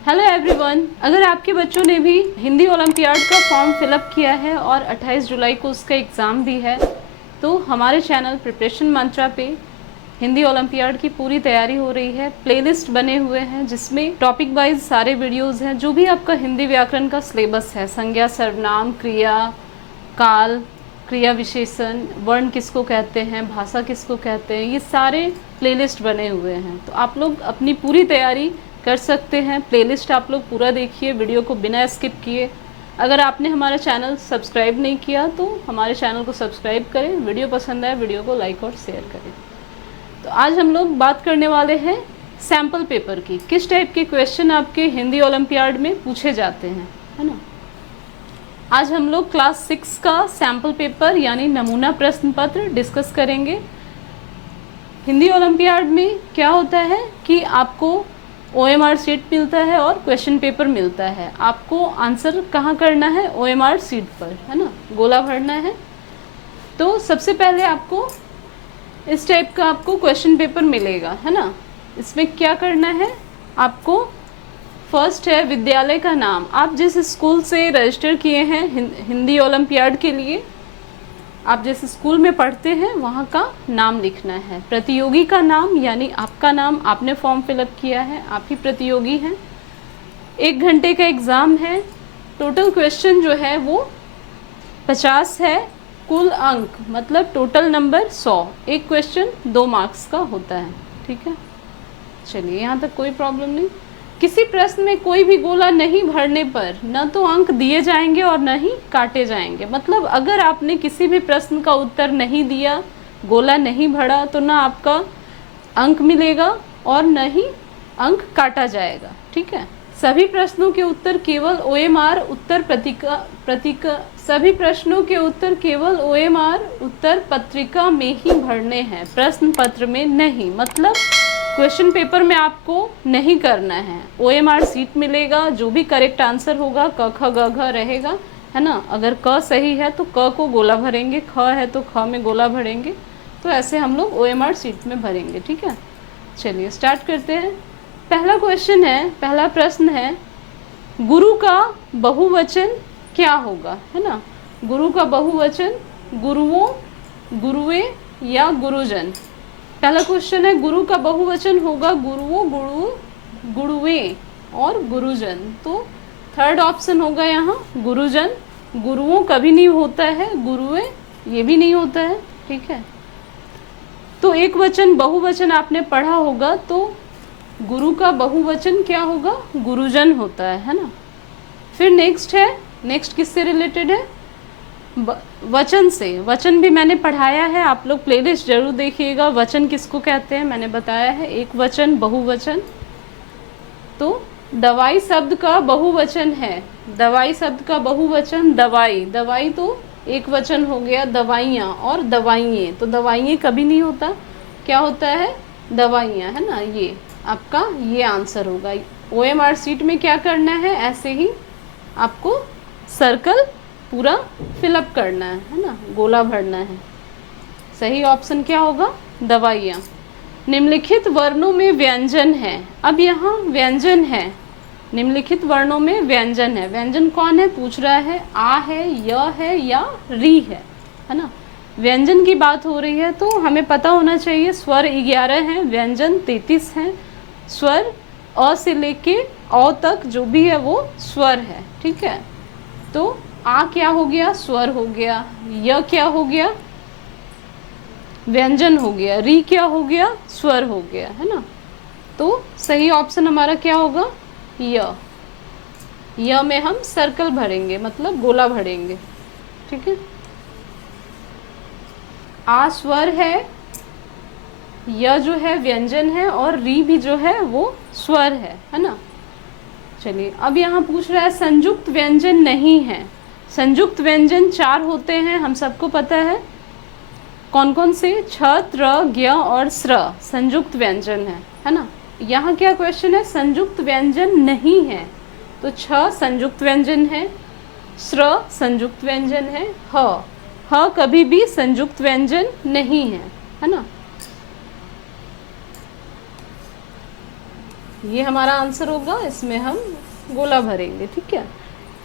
Hello everyone, अगर आपके बच्चों ने भी हिंदी ओलंपियाड का फॉर्म फिलअप किया है और 28 जुलाई को उसका एग्ज़ाम भी है, तो हमारे चैनल प्रिपरेशन मंत्रा पे हिंदी ओलंपियाड की पूरी तैयारी हो रही है। प्लेलिस्ट बने हुए हैं जिसमें टॉपिक वाइज सारे वीडियोस हैं। जो भी आपका हिंदी व्याकरण का सिलेबस है, संज्ञा, सर्वनाम, क्रिया, काल, क्रिया विशेषण, वर्ण किसको कहते हैं, भाषा किसको कहते हैं, ये सारे प्लेलिस्ट बने हुए हैं। तो आप लोग अपनी पूरी तैयारी कर सकते हैं। प्लेलिस्ट आप लोग पूरा देखिए, वीडियो को बिना स्किप किए। अगर आपने हमारा चैनल सब्सक्राइब नहीं किया तो हमारे चैनल को सब्सक्राइब करें। वीडियो पसंद आए वीडियो को लाइक और शेयर करें। तो आज हम लोग बात करने वाले हैं सैम्पल पेपर की। किस टाइप के क्वेश्चन आपके हिंदी ओलंपियाड में पूछे जाते हैं, है ना। आज हम लोग क्लास 6 का सैम्पल पेपर यानी नमूना प्रश्न पत्र डिस्कस करेंगे। हिंदी ओलंपियाड में क्या होता है कि आपको OMR शीट मिलता है और क्वेश्चन पेपर मिलता है। आपको आंसर कहाँ करना है? OMR शीट पर, है ना, गोला भरना है। तो सबसे पहले आपको इस टाइप का आपको क्वेश्चन पेपर मिलेगा, है ना। इसमें क्या करना है आपको? फर्स्ट है विद्यालय का नाम। आप जिस स्कूल से रजिस्टर किए हैं हिंदी ओलंपियाड के लिए, आप जिस स्कूल में पढ़ते हैं वहाँ का नाम लिखना है। प्रतियोगी का नाम यानी आपका नाम, आपने फॉर्म फिलअप किया है, आप ही प्रतियोगी हैं। 1 घंटे का एग्ज़ाम है। टोटल क्वेश्चन जो है वो 50 है। कुल अंक मतलब टोटल नंबर 100। एक क्वेश्चन 2 मार्क्स का होता है, ठीक है। चलिए, यहाँ तक कोई प्रॉब्लम नहीं। किसी प्रश्न में कोई भी गोला नहीं भरने पर न तो अंक दिए जाएंगे और न ही काटे जाएंगे। मतलब अगर आपने किसी भी प्रश्न का उत्तर नहीं दिया, गोला नहीं भरा, तो ना आपका अंक मिलेगा और न ही अंक काटा जाएगा, ठीक है। सभी प्रश्नों के उत्तर केवल OMR उत्तर सभी प्रश्नों के उत्तर केवल OMR उत्तर पत्रिका में ही भरने हैं, प्रश्न पत्र में नहीं। मतलब क्वेश्चन पेपर में आपको नहीं करना है। OMR शीट मिलेगा, जो भी करेक्ट आंसर होगा क ख ग घ रहेगा, है ना। अगर क सही है तो क को गोला भरेंगे, ख है तो ख में गोला भरेंगे। तो ऐसे हम लोग OMR शीट में भरेंगे, ठीक है। चलिए स्टार्ट करते हैं। पहला क्वेश्चन है, पहला प्रश्न है, गुरु का बहुवचन क्या होगा, है ना। गुरु का बहुवचन गुरुओं, गुरुए या गुरुजन। पहला क्वेश्चन है, गुरु का बहुवचन होगा गुरुओं, गुरुए और गुरुजन। तो थर्ड ऑप्शन होगा यहाँ गुरुजन। गुरुओं कभी नहीं होता है, गुरुए ये भी नहीं होता है, ठीक है। तो एक वचन बहुवचन आपने पढ़ा होगा, तो गुरु का बहुवचन क्या होगा? गुरुजन होता है ना। फिर नेक्स्ट है, नेक्स्ट किससे रिलेटेड है? वचन से। वचन भी मैंने पढ़ाया है, आप लोग प्लेलिस्ट जरूर देखिएगा। वचन किसको कहते हैं मैंने बताया है, एक वचन, बहुवचन। तो दवाई शब्द का बहुवचन है, दवाई शब्द का बहुवचन दवाई। दवाई तो एक वचन हो गया, दवाइयाँ और दवाइयाँ। तो दवाइयाँ कभी नहीं होता, क्या होता है? दवाइयाँ, है ना। ये आपका ये आंसर होगा। OMR शीट में क्या करना है, ऐसे ही आपको सर्कल पूरा फिलअप करना है ना, गोला भरना है। सही ऑप्शन क्या होगा? दवाइयाँ। निम्नलिखित वर्णों में व्यंजन है। अब यहाँ व्यंजन है, निम्नलिखित वर्णों में व्यंजन है। व्यंजन कौन है पूछ रहा है? आ है, य है या री है ना। व्यंजन की बात हो रही है तो हमें पता होना चाहिए स्वर 11 हैं, व्यंजन 33 हैं। स्वर अ से लेके औ तक जो भी है वो स्वर है, ठीक है। तो आ क्या हो गया? स्वर हो गया। य क्या हो गया? व्यंजन हो गया। री क्या हो गया? स्वर हो गया, है ना। तो सही ऑप्शन हमारा क्या होगा? य। य में हम सर्कल भरेंगे, मतलब गोला भरेंगे, ठीक है। आ स्वर है, य जो है व्यंजन है और री भी जो है वो स्वर है ना। चलिए, अब यहाँ पूछ रहा है संयुक्त व्यंजन नहीं है। संयुक्त व्यंजन 4 होते हैं, हम सबको पता है। कौन कौन से? छ, त्र, ज्ञ और स्र संयुक्त व्यंजन है ना। यहाँ क्या क्वेश्चन है? संयुक्त व्यंजन नहीं है। तो छ संयुक्त व्यंजन है, स्र संयुक्त व्यंजन है, ह कभी भी संयुक्त व्यंजन नहीं है ना। ये हमारा आंसर होगा, इसमें हम गोला भरेंगे। ठीक है।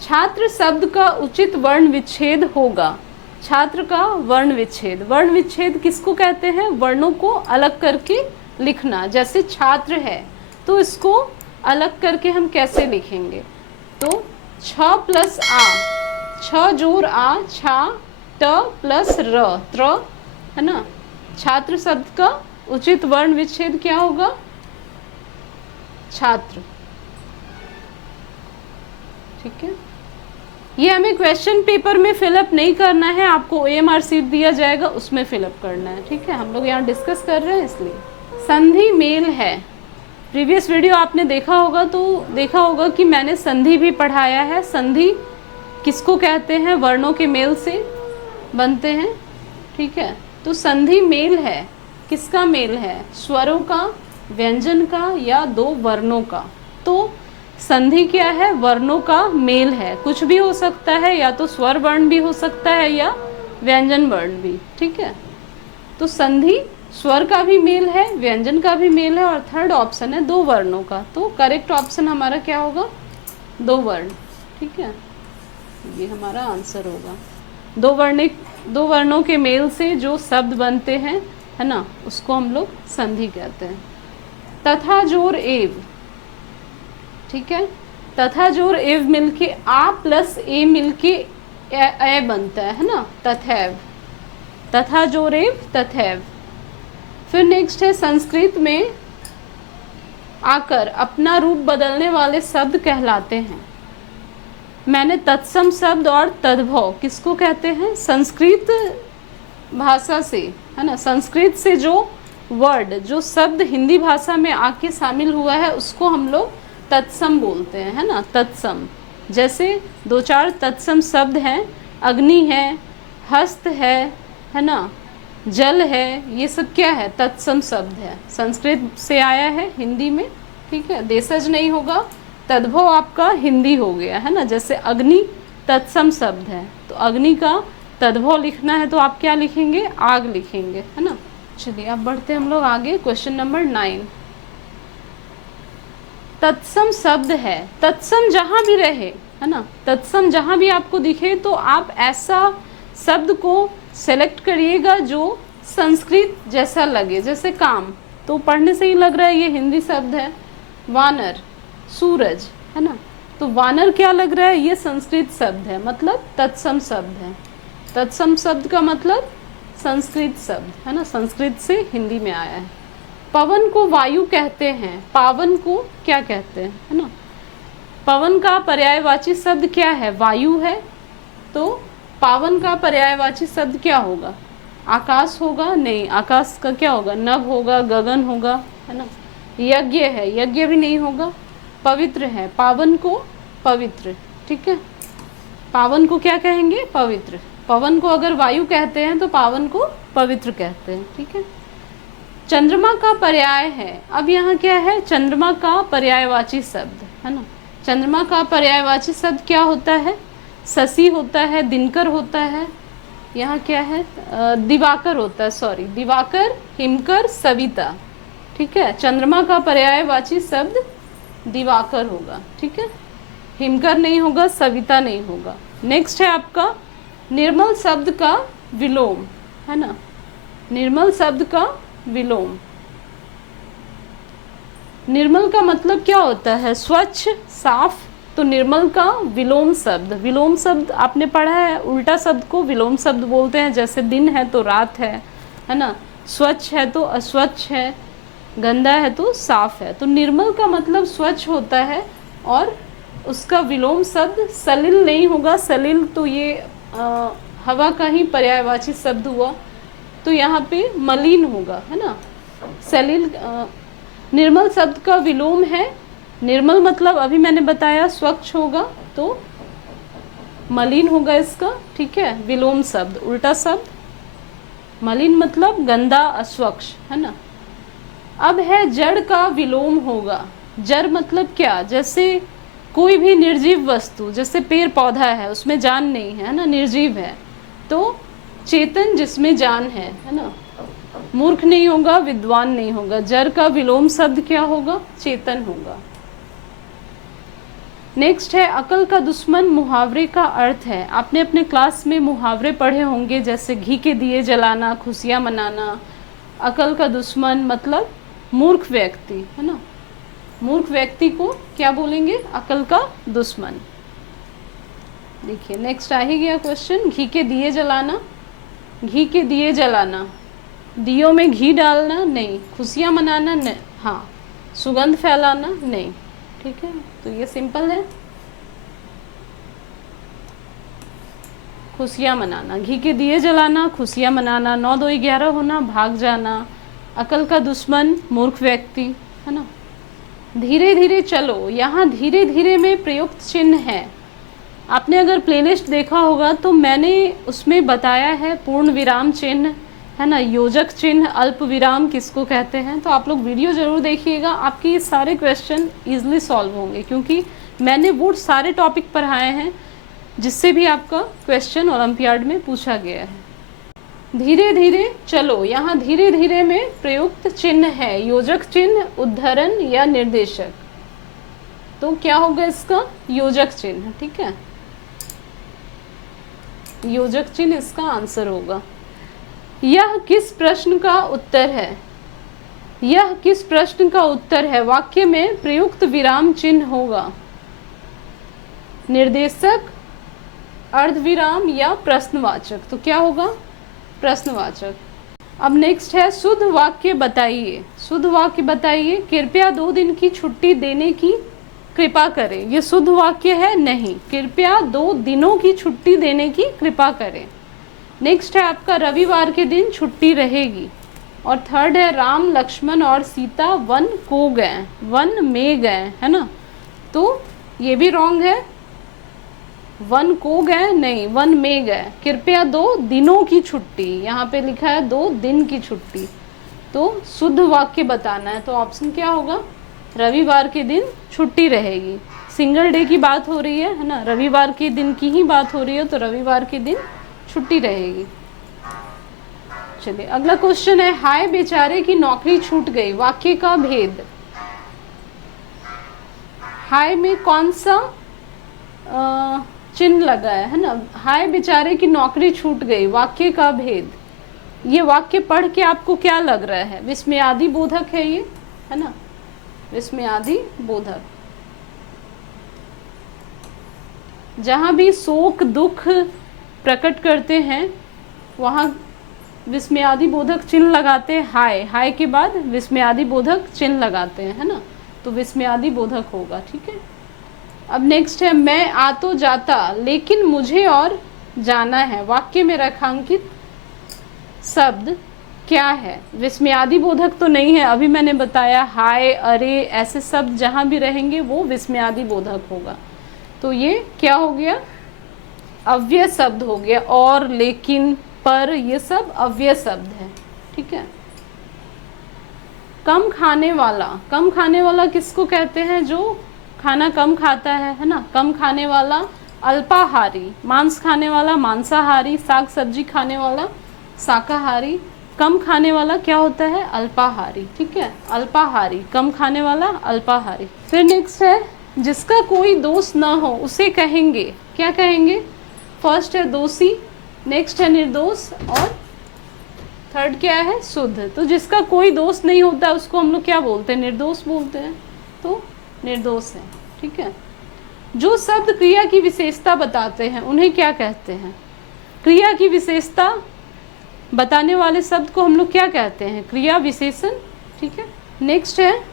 छात्र शब्द का उचित वर्ण विच्छेद होगा। छात्र का वर्ण विच्छेद, वर्ण विच्छेद किसको कहते हैं? वर्णों को अलग करके लिखना। जैसे छात्र है तो इसको अलग करके हम कैसे लिखेंगे? तो छ प्लस आ, छ जोर आ, छा, ट प्लस र, त्र, है ना। छात्र शब्द का उचित वर्ण विच्छेद क्या होगा? छात्र। ठीक है। ये हमें क्वेश्चन पेपर में फिलअप नहीं करना है, आपको OMR शीट दिया जाएगा उसमें फिलअप करना है। ठीक है। हम लोग यहाँ डिस्कस कर रहे हैं इसलिए। संधि मेल है। प्रीवियस वीडियो आपने देखा होगा तो देखा होगा कि मैंने संधि भी पढ़ाया है। संधि किसको कहते हैं? वर्णों के मेल से बनते हैं। ठीक है। तो संधि मेल है, किसका मेल है? स्वरों का, व्यंजन का या दो वर्णों का। तो संधि क्या है? वर्णों का मेल है। कुछ भी हो सकता है, या तो स्वर वर्ण भी हो सकता है या व्यंजन वर्ण भी। ठीक है। तो संधि स्वर का भी मेल है, व्यंजन का भी मेल है, और थर्ड ऑप्शन है दो वर्णों का। तो करेक्ट ऑप्शन हमारा क्या होगा? दो वर्ण। ठीक है। ये हमारा आंसर होगा। दो वर्णों के मेल से जो शब्द बनते हैं, है ना, उसको हम लोग संधि कहते हैं। तथा जोर एव। ठीक है। तथा जोर एव मिलके आ प्लस ए मिलके ए बनता है ना, तथैव। तथा जोर एव तथैव। फिर नेक्स्ट है संस्कृत में आकर अपना रूप बदलने वाले शब्द कहलाते हैं। मैंने तत्सम शब्द और तद्भव किसको कहते हैं? संस्कृत भाषा से, है ना, संस्कृत से जो वर्ड, जो शब्द हिंदी भाषा में आके शामिल हुआ है उसको हम लोग तत्सम बोलते हैं, है ना, तत्सम। जैसे दो चार तत्सम शब्द हैं, अग्नि है, हस्त है ना, जल है, ये सब क्या है? तत्सम शब्द है, संस्कृत से आया है हिंदी में। ठीक है। देशज नहीं होगा, तद्भव आपका हिंदी हो गया, है ना। जैसे अग्नि तत्सम शब्द है, तो अग्नि का तद्भव लिखना है तो आप क्या लिखेंगे? आग लिखेंगे, है ना। चलिए अब बढ़ते हम लोग आगे। Question number 9। तत्सम शब्द है, तत्सम जहां भी रहे, है ना, तत्सम जहां भी आपको दिखे तो आप ऐसा शब्द को सेलेक्ट करिएगा जो संस्कृत जैसा लगे। जैसे काम, तो पढ़ने से ही लग रहा है ये हिंदी शब्द है। वानर, सूरज, है ना, तो वानर क्या लग रहा है? ये संस्कृत शब्द है, मतलब तत्सम शब्द है। तत्सम शब्द का मतलब संस्कृत शब्द, है ना, संस्कृत से हिंदी में आया है। पवन को वायु कहते हैं, पावन को क्या कहते हैं, है ना। पवन का पर्यायवाची शब्द क्या है? वायु है। तो पावन का पर्यायवाची शब्द क्या होगा? आकाश होगा? नहीं, आकाश का क्या होगा? नभ होगा, गगन होगा, है ना। यज्ञ है, यज्ञ भी नहीं होगा। पवित्र है, पावन को पवित्र। ठीक है। पावन को क्या कहेंगे? पवित्र। पवन को अगर वायु कहते हैं तो पावन को पवित्र कहते हैं। ठीक है। चंद्रमा का पर्याय है, अब यहाँ क्या है? चंद्रमा का पर्यायवाची शब्द, है ना। चंद्रमा का पर्यायवाची शब्द क्या होता है? शशि होता है, दिनकर होता है, यहाँ क्या है? दिवाकर होता है, सॉरी, दिवाकर, हिमकर, सविता। ठीक है। चंद्रमा का पर्यायवाची शब्द दिवाकर होगा। ठीक है। हिमकर नहीं होगा, सविता नहीं होगा। नेक्स्ट है आपका निर्मल शब्द का विलोम, है ना, निर्मल शब्द का विलोम। निर्मल का मतलब क्या होता है? स्वच्छ, साफ। तो निर्मल का विलोम शब्द, विलोम शब्द आपने पढ़ा है, उल्टा शब्द को विलोम शब्द बोलते हैं। जैसे दिन है तो रात है ना, स्वच्छ है तो अस्वच्छ है, गंदा है तो साफ है। तो निर्मल का मतलब स्वच्छ होता है, और उसका विलोम शब्द सलिल नहीं होगा। सलिल तो ये हवा का ही पर्यायवाची शब्द हुआ, तो यहाँ पे मलिन होगा, है ना। सलिल निर्मल शब्द का विलोम है। निर्मल मतलब अभी मैंने बताया स्वच्छ होगा, तो मलिन होगा इसका। ठीक है। विलोम शब्द, उल्टा शब्द। मलिन मतलब गंदा, अस्वच्छ, है ना। अब है जड़ का विलोम होगा। जड़ मतलब क्या? जैसे कोई भी निर्जीव वस्तु, जैसे पेड़ पौधा है, उसमें जान नहीं है ना, निर्जीव है। तो चेतन जिसमें जान है ना। मूर्ख नहीं होगा, विद्वान नहीं होगा। जर का विलोम शब्द क्या होगा? चेतन होगा। नेक्स्ट है अकल का दुश्मन। मुहावरे का अर्थ है, आपने अपने क्लास में मुहावरे पढ़े होंगे, जैसे घी के दिए जलाना, खुशियाँ मनाना। अकल का दुश्मन मतलब मूर्ख व्यक्ति, है ना। मूर्ख व्यक्ति को क्या बोलेंगे? अकल का दुश्मन। देखिए नेक्स्ट आ ही गया क्वेश्चन, घी के दिए जलाना। घी के दिए जलाना, दियों में घी डालना नहीं, खुशियाँ मनाना नहीं, हाँ, सुगंध फैलाना नहीं। ठीक है, तो ये सिंपल है, खुशियाँ मनाना। घी के दिए जलाना, खुशियाँ मनाना, 9 2 11 होना, भाग जाना। अकल का दुश्मन मूर्ख व्यक्ति, है ना। धीरे धीरे चलो, यहाँ धीरे धीरे में प्रयुक्त चिन्ह है। आपने अगर प्लेलिस्ट देखा होगा तो मैंने उसमें बताया है पूर्ण विराम चिन्ह, है ना, योजक चिन्ह, अल्प विराम किसको कहते हैं। तो आप लोग वीडियो ज़रूर देखिएगा, आपके ये सारे क्वेश्चन ईजिली सॉल्व होंगे, क्योंकि मैंने वो सारे टॉपिक पढ़ाए हैं जिससे भी आपका क्वेश्चन ओलंपियाड में पूछा गया है। धीरे धीरे चलो, यहाँ धीरे धीरे में प्रयुक्त चिन्ह है, योजक चिन्ह, उद्धरण या निर्देशक। तो क्या होगा इसका? योजक चिन्ह। ठीक है, योजक चिन्ह इसका आंसर होगा। यह किस प्रश्न का उत्तर है? यह किस प्रश्न का उत्तर है? वाक्य में प्रयुक्त विराम चिन्ह होगा निर्देशक, अर्धविराम या प्रश्नवाचक। तो क्या होगा? प्रश्नवाचक। अब नेक्स्ट है शुद्ध वाक्य बताइए। शुद्ध वाक्य बताइए। कृपया 2 दिन की छुट्टी देने की कृपा करें। ये शुद्ध वाक्य है? नहीं। कृपया 2 दिनों की छुट्टी देने की कृपा करें। नेक्स्ट है आपका रविवार के दिन छुट्टी रहेगी। और थर्ड है राम लक्ष्मण और सीता वन को गए, वन में गए, है ना। तो ये भी रॉन्ग है, वन को गए नहीं, वन में गए। कृपया 2 दिनों की छुट्टी, यहाँ पे लिखा है 2 दिन की छुट्टी। तो शुद्ध वाक्य बताना है, तो ऑप्शन क्या होगा? रविवार के दिन छुट्टी रहेगी। सिंगल डे की बात हो रही है ना, रविवार के दिन की ही बात हो रही है, तो रविवार के दिन छुट्टी रहेगी। चलिए अगला क्वेश्चन है, हाय बेचारे की नौकरी छूट गई। वाक्य का भेद। हाय में कौन सा चिन्ह लगा है ना। हाय बेचारे की नौकरी छूट गई, वाक्य का भेद। ये वाक्य पढ़ के आपको क्या लग रहा है? विस्मयादि बोधक है ये, है ना, विस्मयादि बोधक। जहाँ भी शोक दुख प्रकट करते हैं वहाँ विस्मयादि बोधक चिन्ह लगाते हैं। हाय, हाय के बाद विस्मयादि बोधक चिन्ह लगाते हैं, है ना, तो विस्मयादि बोधक होगा। ठीक है, अब नेक्स्ट है, मैं आ तो जाता लेकिन मुझे और जाना है। वाक्य में रेखांकित शब्द क्या है? विस्मयादि बोधक तो नहीं है, अभी मैंने बताया हाय, अरे, ऐसे शब्द जहाँ भी रहेंगे वो विस्मयादि बोधक होगा। तो ये क्या हो गया? अव्यय शब्द हो गया। और, लेकिन, पर, ये सब अव्यय शब्द है। ठीक है, कम खाने वाला। कम खाने वाला किसको कहते हैं? जो खाना कम खाता है ना, कम खाने वाला अल्पाहारी। मांस खाने वाला मांसाहारी, साग सब्जी खाने वाला शाकाहारी। कम खाने वाला क्या होता है? अल्पाहारी। ठीक है, अल्पाहारी, कम खाने वाला अल्पाहारी। फिर नेक्स्ट है, जिसका कोई दोष ना हो उसे कहेंगे, क्या कहेंगे? फर्स्ट है दोषी, नेक्स्ट है निर्दोष, और थर्ड क्या है? शुद्ध। तो जिसका कोई दोष नहीं होता उसको हम लोग क्या बोलते हैं? निर्दोष बोलते हैं। तो निर्दोष है। ठीक है, जो शब्द क्रिया की विशेषता बताते हैं उन्हें क्या कहते हैं? क्रिया की विशेषता बताने वाले शब्द को हम लोग क्या कहते हैं? क्रिया विशेषण। ठीक है, नेक्स्ट है,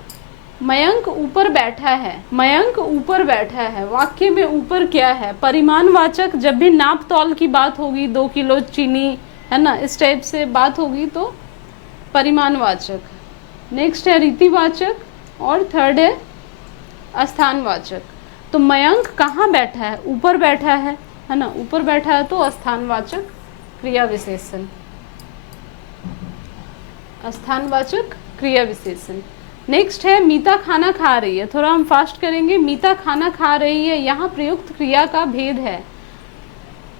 मयंक ऊपर बैठा है। मयंक ऊपर बैठा है, वाक्य में ऊपर क्या है? परिमाणवाचक। जब भी नाप तौल की बात होगी, 2 किलो चीनी, है ना, इस टाइप से बात होगी तो परिमाणवाचक। नेक्स्ट है रीतिवाचक, और थर्ड है स्थानवाचक। तो मयंक कहाँ बैठा है? ऊपर बैठा है ना, ऊपर बैठा है तो स्थानवाचक क्रिया विशेषण, स्थानवाचक क्रिया विशेषण। नेक्स्ट है, मीता खाना खा रही है। थोड़ा हम फास्ट करेंगे। मीता खाना खा रही है, यहाँ प्रयुक्त क्रिया का भेद है।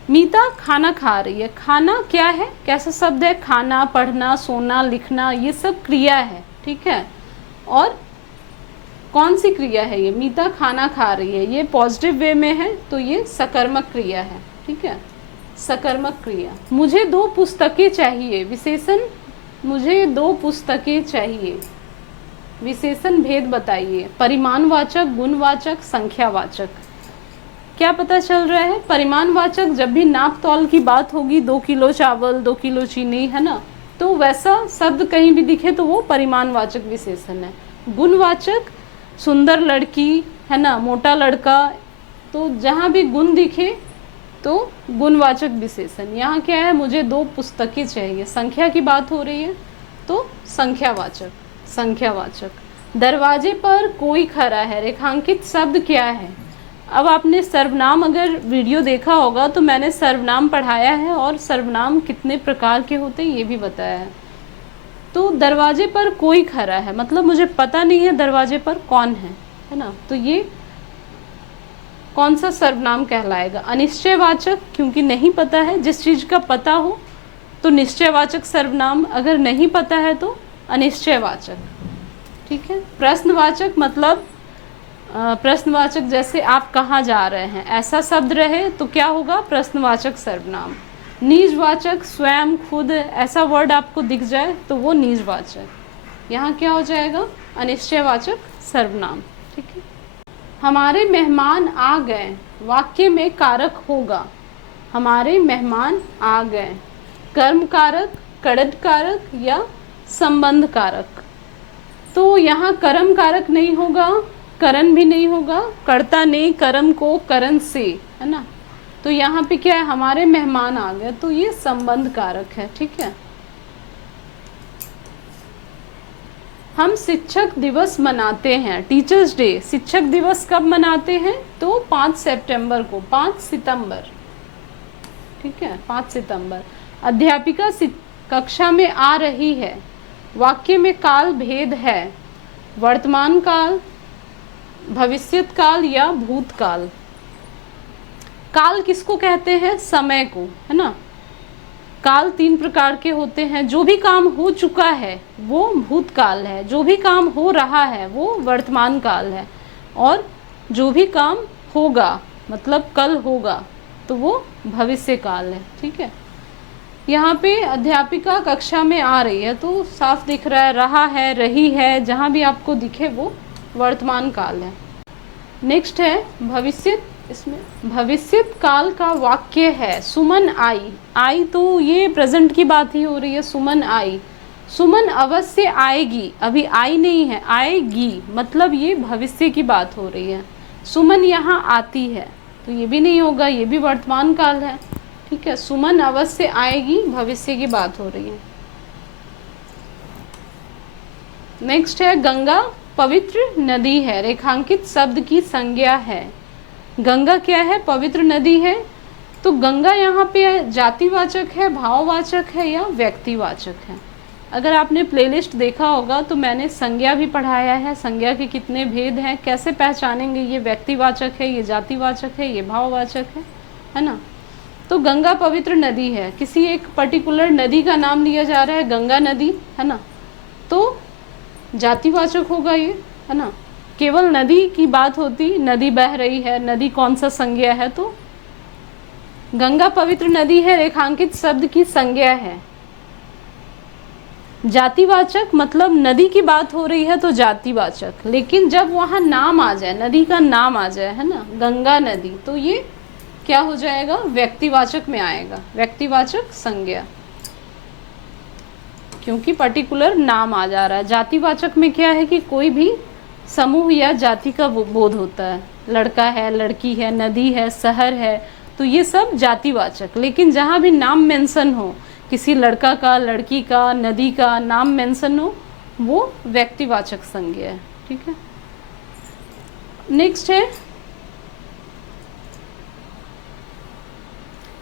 मीता खाना खा रही है। खाना क्या है, कैसा शब्द है? खाना, पढ़ना, सोना, लिखना, ये सब क्रिया है, ठीक है। और कौन सी क्रिया है ये? मीता खाना खा रही है, ये पॉजिटिव वे में है तो ये सकर्मक क्रिया है, ठीक है, सकर्मक क्रिया। मुझे 2 पुस्तकें चाहिए, विशेषण, मुझे 2 पुस्तकें चाहिए, विशेषण भेद बताइए। परिमाणवाचक, गुणवाचक, संख्यावाचक। क्या पता चल रहा है? परिमाणवाचक जब भी नाप तौल की बात होगी, 2 किलो चावल, 2 किलो चीनी, है ना, तो वैसा शब्द कहीं भी दिखे तो वो परिमाणवाचक विशेषण है। गुणवाचक सुंदर लड़की, है ना, मोटा लड़का, तो जहाँ भी गुण दिखे तो गुणवाचक विशेषण। यहाँ क्या है? मुझे 2 पुस्तकें चाहिए, संख्या की बात हो रही है तो संख्यावाचक, संख्यावाचक। दरवाजे पर कोई खड़ा है, रेखांकित शब्द क्या है? अब आपने सर्वनाम अगर वीडियो देखा होगा तो मैंने सर्वनाम पढ़ाया है और सर्वनाम कितने प्रकार के होते हैं ये भी बताया है। तो दरवाजे पर कोई खड़ा है मतलब मुझे पता नहीं है दरवाजे पर कौन है ना, तो ये कौन सा सर्वनाम कहलाएगा? अनिश्चयवाचक, क्योंकि नहीं पता है। जिस चीज़ का पता हो तो निश्चयवाचक सर्वनाम, अगर नहीं पता है तो अनिश्चयवाचक, ठीक है। प्रश्नवाचक मतलब प्रश्नवाचक, जैसे आप कहाँ जा रहे हैं ऐसा शब्द रहे तो क्या होगा? प्रश्नवाचक सर्वनाम। निजवाचक, स्वयं, खुद, ऐसा वर्ड आपको दिख जाए तो वो निजवाचक। यहाँ क्या हो जाएगा? अनिश्चयवाचक सर्वनाम, ठीक है। हमारे मेहमान आ गए, वाक्य में कारक होगा। हमारे मेहमान आ गए, कर्म कारक, कड़द कारक या संबंध कारक। तो यहाँ कर्म कारक नहीं होगा, करण भी नहीं होगा, कर्ता ने कर्म को करण से, है ना, तो यहाँ पे क्या है? हमारे मेहमान आ गए, तो ये संबंध कारक है, ठीक है। हम शिक्षक दिवस मनाते हैं, टीचर्स डे। शिक्षक दिवस कब मनाते हैं? तो 5 सितंबर को, 5 सितंबर, ठीक है, 5 सितंबर। अध्यापिका कक्षा में आ रही है, वाक्य में काल भेद है, वर्तमान काल, भविष्यत काल या भूतकाल। काल किसको कहते हैं? समय को, है ना। काल 3 प्रकार के होते हैं। जो भी काम हो चुका है वो भूतकाल है, जो भी काम हो रहा है वो वर्तमान काल है, और जो भी काम होगा मतलब कल होगा तो वो भविष्य काल है, ठीक है। यहाँ पे अध्यापिका कक्षा में आ रही है तो साफ दिख रहा है, रहा है, रही है, जहाँ भी आपको दिखे वो वर्तमान काल है। नेक्स्ट है भविष्य। इसमें भविष्यत काल का वाक्य है, सुमन आई। आई तो ये प्रेजेंट की बात ही हो रही है, सुमन आई। सुमन अवश्य आएगी, अभी आई नहीं है, आएगी, मतलब ये भविष्य की बात हो रही है। सुमन यहाँ आती है तो ये भी नहीं होगा, ये भी वर्तमान काल है, ठीक है। सुमन अवश्य आएगी, भविष्य की बात हो रही है। नेक्स्ट है गंगा पवित्र नदी है, रेखांकित शब्द की संज्ञा है। गंगा क्या है? पवित्र नदी है। तो गंगा यहाँ पे जातिवाचक है, भाववाचक है या व्यक्तिवाचक है? अगर आपने प्लेलिस्ट देखा होगा तो मैंने संज्ञा भी पढ़ाया है, संज्ञा के कितने भेद हैं, कैसे पहचानेंगे ये व्यक्तिवाचक है, ये जातिवाचक है, ये भाववाचक है ना। तो गंगा पवित्र नदी है, किसी एक पर्टिकुलर नदी का नाम लिया जा रहा है, गंगा नदी, है ना, तो जातिवाचक होगा ये, है ना। केवल नदी की बात होती, नदी बह रही है, नदी कौन सा संज्ञा है, तो गंगा पवित्र नदी है, रेखांकित शब्द की संज्ञा है। जातिवाचक मतलब नदी की बात हो रही है तो जातिवाचक, लेकिन जब वहाँ नाम आ जाए, नदी का नाम आ जाए, है ना, गंगा नदी, तो ये क्या हो जाएगा? व्यक्तिवाचक में आएगा, व्यक्तिवाचक संज्ञा, क्योंकि पर्टिकुलर नाम आ जा रहा है। जातिवाचक में क्या है कि कोई भी समूह या जाति का बोध होता है, लड़का है, लड़की है, नदी है, शहर है, तो ये सब जातिवाचक। लेकिन जहाँ भी नाम मेंशन हो, किसी लड़का का, लड़की का, नदी का नाम मेंशन हो, वो व्यक्तिवाचक संज्ञा है, ठीक है। नेक्स्ट है,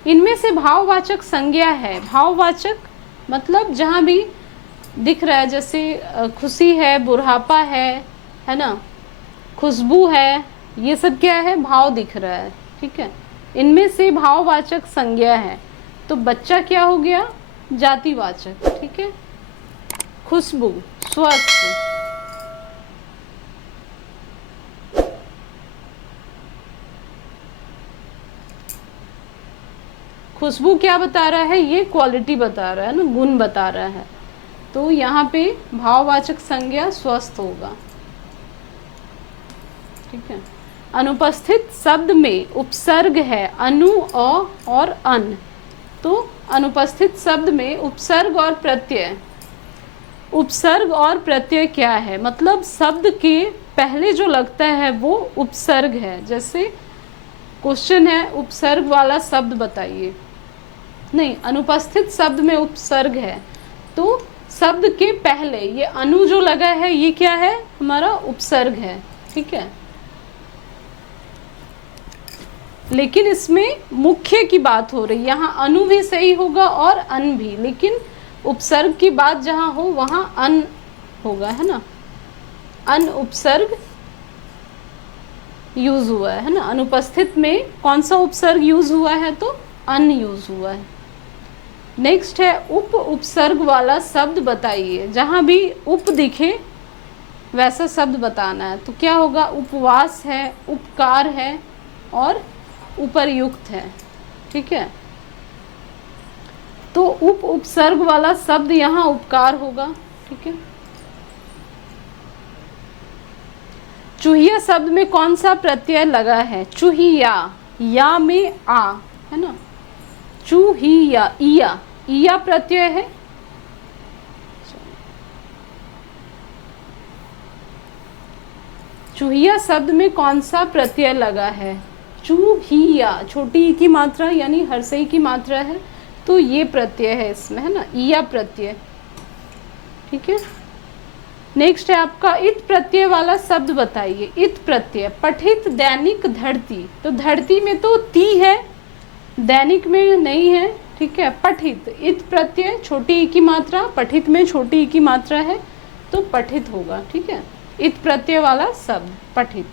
इनमें से भाववाचक संज्ञा है। भाववाचक मतलब जहाँ भी दिख रहा है, जैसे खुशी है, बुढ़ापा है ना, खुशबू है, ये सब क्या है? भाव दिख रहा है, ठीक है। इनमें से भाववाचक संज्ञा है, तो बच्चा क्या हो गया, जातिवाचक। ठीक है। खुशबू, स्वस्थ। खुशबू क्या बता रहा है, ये क्वालिटी बता रहा है ना, गुण बता रहा है, तो यहाँ पे भाववाचक संज्ञा स्वस्थ होगा। ठीक है। अनुपस्थित शब्द में उपसर्ग है अनु, अ और अन, तो अनुपस्थित शब्द में उपसर्ग और प्रत्यय, उपसर्ग और प्रत्यय क्या है, मतलब शब्द के पहले जो लगता है वो उपसर्ग है। जैसे क्वेश्चन है उपसर्ग वाला शब्द बताइए, नहीं, अनुपस्थित शब्द में उपसर्ग है, तो शब्द के पहले ये अनु जो लगा है ये क्या है, हमारा उपसर्ग है। ठीक है। लेकिन इसमें मुख्य की बात हो रही, यहाँ अनु भी सही होगा और अन भी, लेकिन उपसर्ग की बात जहाँ हो वहाँ अन होगा, है ना, अन उपसर्ग यूज हुआ है ना। अनुपस्थित में कौन सा उपसर्ग यूज हुआ है, तो अन यूज हुआ है। नेक्स्ट है उप उपसर्ग वाला शब्द बताइए, जहाँ भी उप दिखे वैसा शब्द बताना है, तो क्या होगा, उपवास है, उपकार है और उपर्युक्त है। ठीक है। तो उप उपसर्ग वाला शब्द यहाँ उपकार होगा। ठीक है। चूहिया शब्द में कौन सा प्रत्यय लगा है, चूहिया, या में आ, है ना, चूहिया, इया, इया प्रत्यय है। चूहिया शब्द में कौन सा प्रत्यय लगा है, चूहिया, छोटी ई की मात्रा यानी हर्षई की मात्रा है, तो ये प्रत्यय है इसमें, है ना, इया प्रत्यय। ठीक है। नेक्स्ट है आपका इत प्रत्यय वाला शब्द बताइए। इत प्रत्यय, पठित, दैनिक, धरती, तो धरती में तो ती है, दैनिक में नहीं है। ठीक है। पठित, इत प्रत्यय, छोटी ई की मात्रा, पठित में छोटी ई की मात्रा है, तो पठित होगा। ठीक है। इत प्रत्यय वाला शब्द पठित।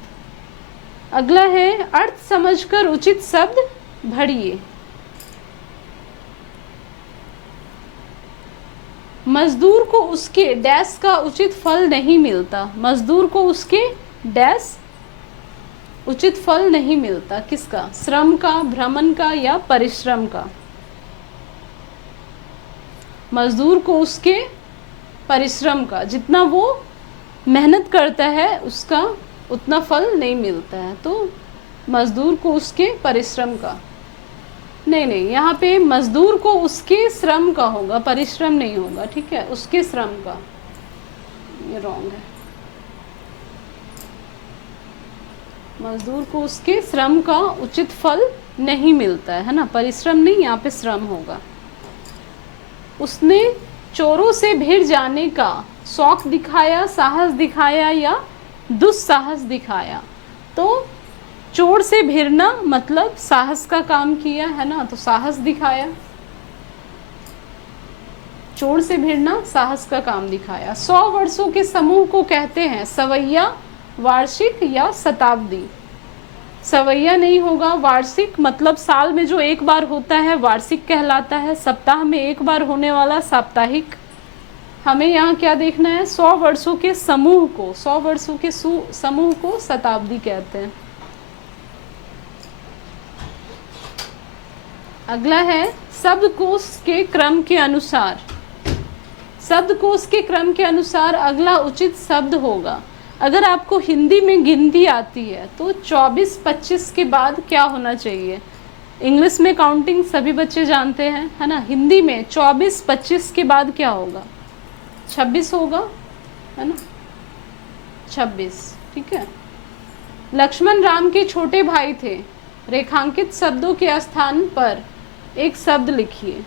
अगला है अर्थ समझकर उचित शब्द भरिए। मजदूर को उसके डैश का उचित फल नहीं मिलता, मजदूर को उसके डैश उचित फल नहीं मिलता, किसका, श्रम का, भ्रमण का या परिश्रम का। मजदूर को उसके परिश्रम का, जितना वो मेहनत करता है उसका उतना फल नहीं मिलता है, तो मजदूर को उसके परिश्रम का, नहीं, यहाँ पे मजदूर को उसके श्रम का होगा, परिश्रम नहीं होगा। ठीक है। उसके श्रम का, ये रॉन्ग है। मजदूर को उसके श्रम का उचित फल नहीं मिलता है ना, परिश्रम नहीं, यहाँ पे श्रम होगा। उसने चोरों से भिड़ जाने का शौक दिखाया, साहस दिखाया या दुस्साहस दिखाया, तो चोर से भिड़ना मतलब साहस का काम किया, है ना, तो साहस दिखाया। चोर से भिड़ना साहस का काम दिखाया। 100 वर्षों के समूह को कहते हैं सवैया, वार्षिक या शताब्दी। सवैया नहीं होगा, वार्षिक मतलब साल में जो एक बार होता है वार्षिक कहलाता है, सप्ताह में एक बार होने वाला साप्ताहिक। हमें यहाँ क्या देखना है, 100 वर्षों के समूह को, 100 वर्षों के समूह को शताब्दी कहते हैं। अगला है शब्दकोश के क्रम के अनुसार। शब्दकोश के क्रम के अनुसार अगला उचित शब्द होगा। अगर आपको हिंदी में गिनती आती है तो 24-25 के बाद क्या होना चाहिए, इंग्लिश में काउंटिंग सभी बच्चे जानते हैं, है ना, हिंदी में 24-25 के बाद क्या होगा, 26 होगा, है ना, 26। ठीक है। लक्ष्मण राम के छोटे भाई थे, रेखांकित शब्दों के स्थान पर एक शब्द लिखिए।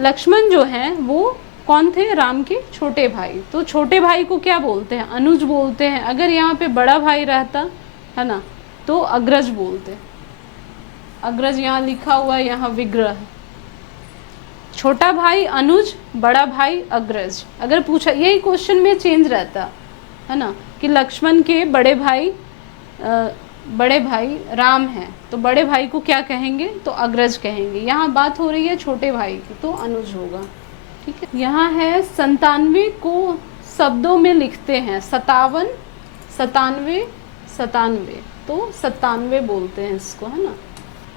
लक्ष्मण जो हैं वो कौन थे, राम के छोटे भाई, तो छोटे भाई को क्या बोलते हैं, अनुज बोलते हैं। अगर यहाँ पे बड़ा भाई रहता, है ना, तो अग्रज बोलते। अग्रज यहाँ लिखा हुआ है, यहाँ विग्रह। छोटा भाई अनुज, बड़ा भाई अग्रज। अगर पूछा, यही क्वेश्चन में चेंज रहता, है ना, कि लक्ष्मण के बड़े भाई बड़े भाई राम हैं तो बड़े भाई को क्या कहेंगे, तो अग्रज कहेंगे। यहाँ बात हो रही है छोटे भाई की तो अनुज होगा, ठीक है। यहाँ है 97 को शब्दों में लिखते हैं, 57, 97, 97, तो 97 बोलते हैं इसको, है ना।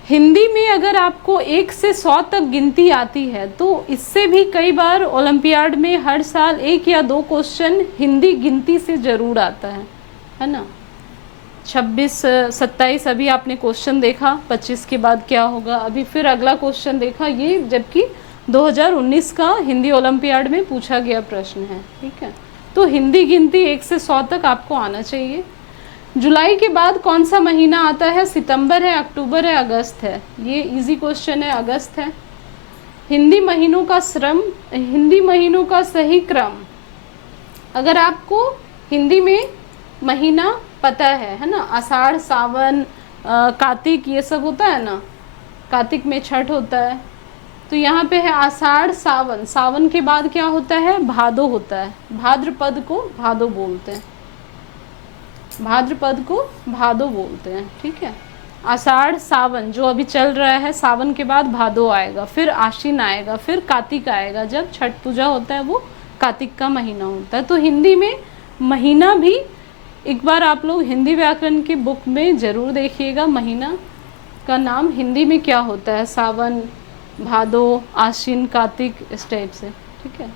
हिंदी में अगर आपको 1 से 100 तक गिनती आती है तो इससे भी कई बार ओलंपियाड में हर साल 1 या 2 क्वेश्चन हिंदी गिनती से ज़रूर आता है ना। 26, 27 अभी आपने क्वेश्चन देखा, 25 के बाद क्या होगा, अभी फिर अगला क्वेश्चन देखा, ये जबकि 2019 का हिंदी ओलंपियाड में पूछा गया प्रश्न है, ठीक है। तो हिंदी गिनती 1 से 100 तक आपको आना चाहिए। जुलाई के बाद कौन सा महीना आता है, सितंबर है, अक्टूबर है, अगस्त है, ये इजी क्वेश्चन है, अगस्त है। हिंदी महीनों का सही क्रम, अगर आपको हिंदी में महीना पता है ना, आषाढ़, सावन, कार्तिक, ये सब होता है ना, कार्तिक में छठ होता है, तो यहाँ पे है आषाढ़, सावन, सावन के बाद क्या होता है, भादो होता है, भाद्रपद को भादो बोलते हैं, भाद्रपद को भादो बोलते हैं, ठीक है। आषाढ़, सावन जो अभी चल रहा है, सावन के बाद भादो आएगा, फिर आश्विन आएगा, फिर कार्तिक आएगा, जब छठ पूजा होता है वो कार्तिक का महीना होता है। तो हिंदी में महीना भी एक बार आप लोग हिंदी व्याकरण की बुक में ज़रूर देखिएगा, महीना का नाम हिंदी में क्या होता है, सावन, भादो, आश्विन, कार्तिक, इस टाइप से, ठीक है।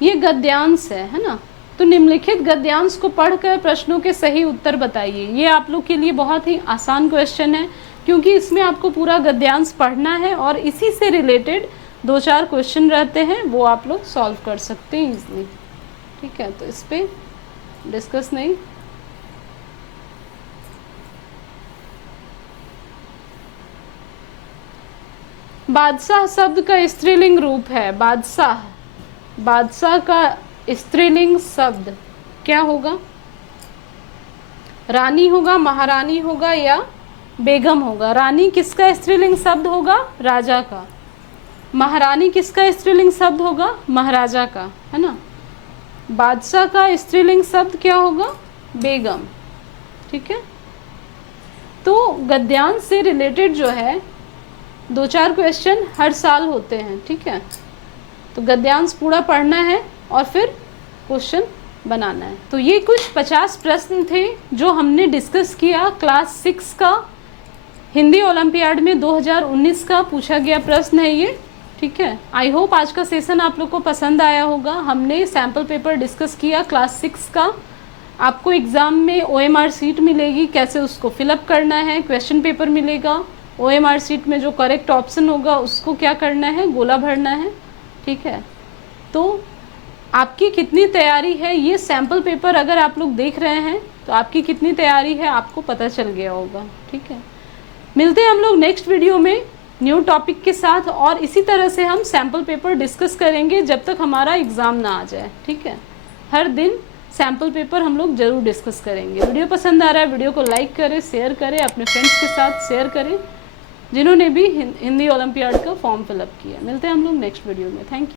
ये गद्यांश है ना। तो निम्नलिखित गद्यांश को पढ़कर प्रश्नों के सही उत्तर बताइए। ये आप लोग के लिए बहुत ही आसान क्वेश्चन है, क्योंकि इसमें आपको पूरा गद्यांश पढ़ना है और इसी से रिलेटेड 2-4 क्वेश्चन रहते हैं, वो आप लोग सॉल्व कर सकते हैं इजीली, ठीक है। तो इस पर डिस्कस नहीं। बादशाह शब्द का स्त्रीलिंग रूप है, बादशाह, बादशाह का स्त्रीलिंग शब्द क्या होगा, रानी होगा, महारानी होगा या बेगम होगा। रानी किसका स्त्रीलिंग शब्द होगा, राजा का। महारानी किसका स्त्रीलिंग शब्द होगा, महाराजा का, है ना। बादशाह का स्त्रीलिंग शब्द क्या होगा, बेगम, ठीक है। तो गद्यांश से रिलेटेड जो है 2-4 क्वेश्चन हर साल होते हैं, ठीक है। तो गद्यांश पूरा पढ़ना है और फिर क्वेश्चन बनाना है। तो ये कुछ 50 प्रश्न थे जो हमने डिस्कस किया क्लास 6 का हिंदी ओलंपियाड में 2019 का पूछा गया प्रश्न है ये, ठीक है। आई होप आज का सेशन आप लोग को पसंद आया होगा। हमने सैम्पल पेपर डिस्कस किया क्लास 6 का। आपको एग्ज़ाम में OMR शीट मिलेगी, कैसे उसको फिलअप करना है, क्वेश्चन पेपर मिलेगा, OMR शीट में जो करेक्ट ऑप्शन होगा उसको क्या करना है, गोला भरना है, ठीक है। तो आपकी कितनी तैयारी है, ये सैम्पल पेपर अगर आप लोग देख रहे हैं तो आपकी कितनी तैयारी है आपको पता चल गया होगा, ठीक है। मिलते हैं हम लोग नेक्स्ट वीडियो में न्यू टॉपिक के साथ, और इसी तरह से हम सैम्पल पेपर डिस्कस करेंगे जब तक हमारा एग्ज़ाम ना आ जाए, ठीक है। हर दिन सैम्पल पेपर हम लोग ज़रूर डिस्कस करेंगे। वीडियो पसंद आ रहा है, वीडियो को लाइक करें, शेयर करें, अपने फ्रेंड्स के साथ शेयर करें जिन्होंने भी हिंदी ओलंपियाड का फॉर्म फिलअप किया। मिलते हैं हम लोग नेक्स्ट वीडियो में। Thank you.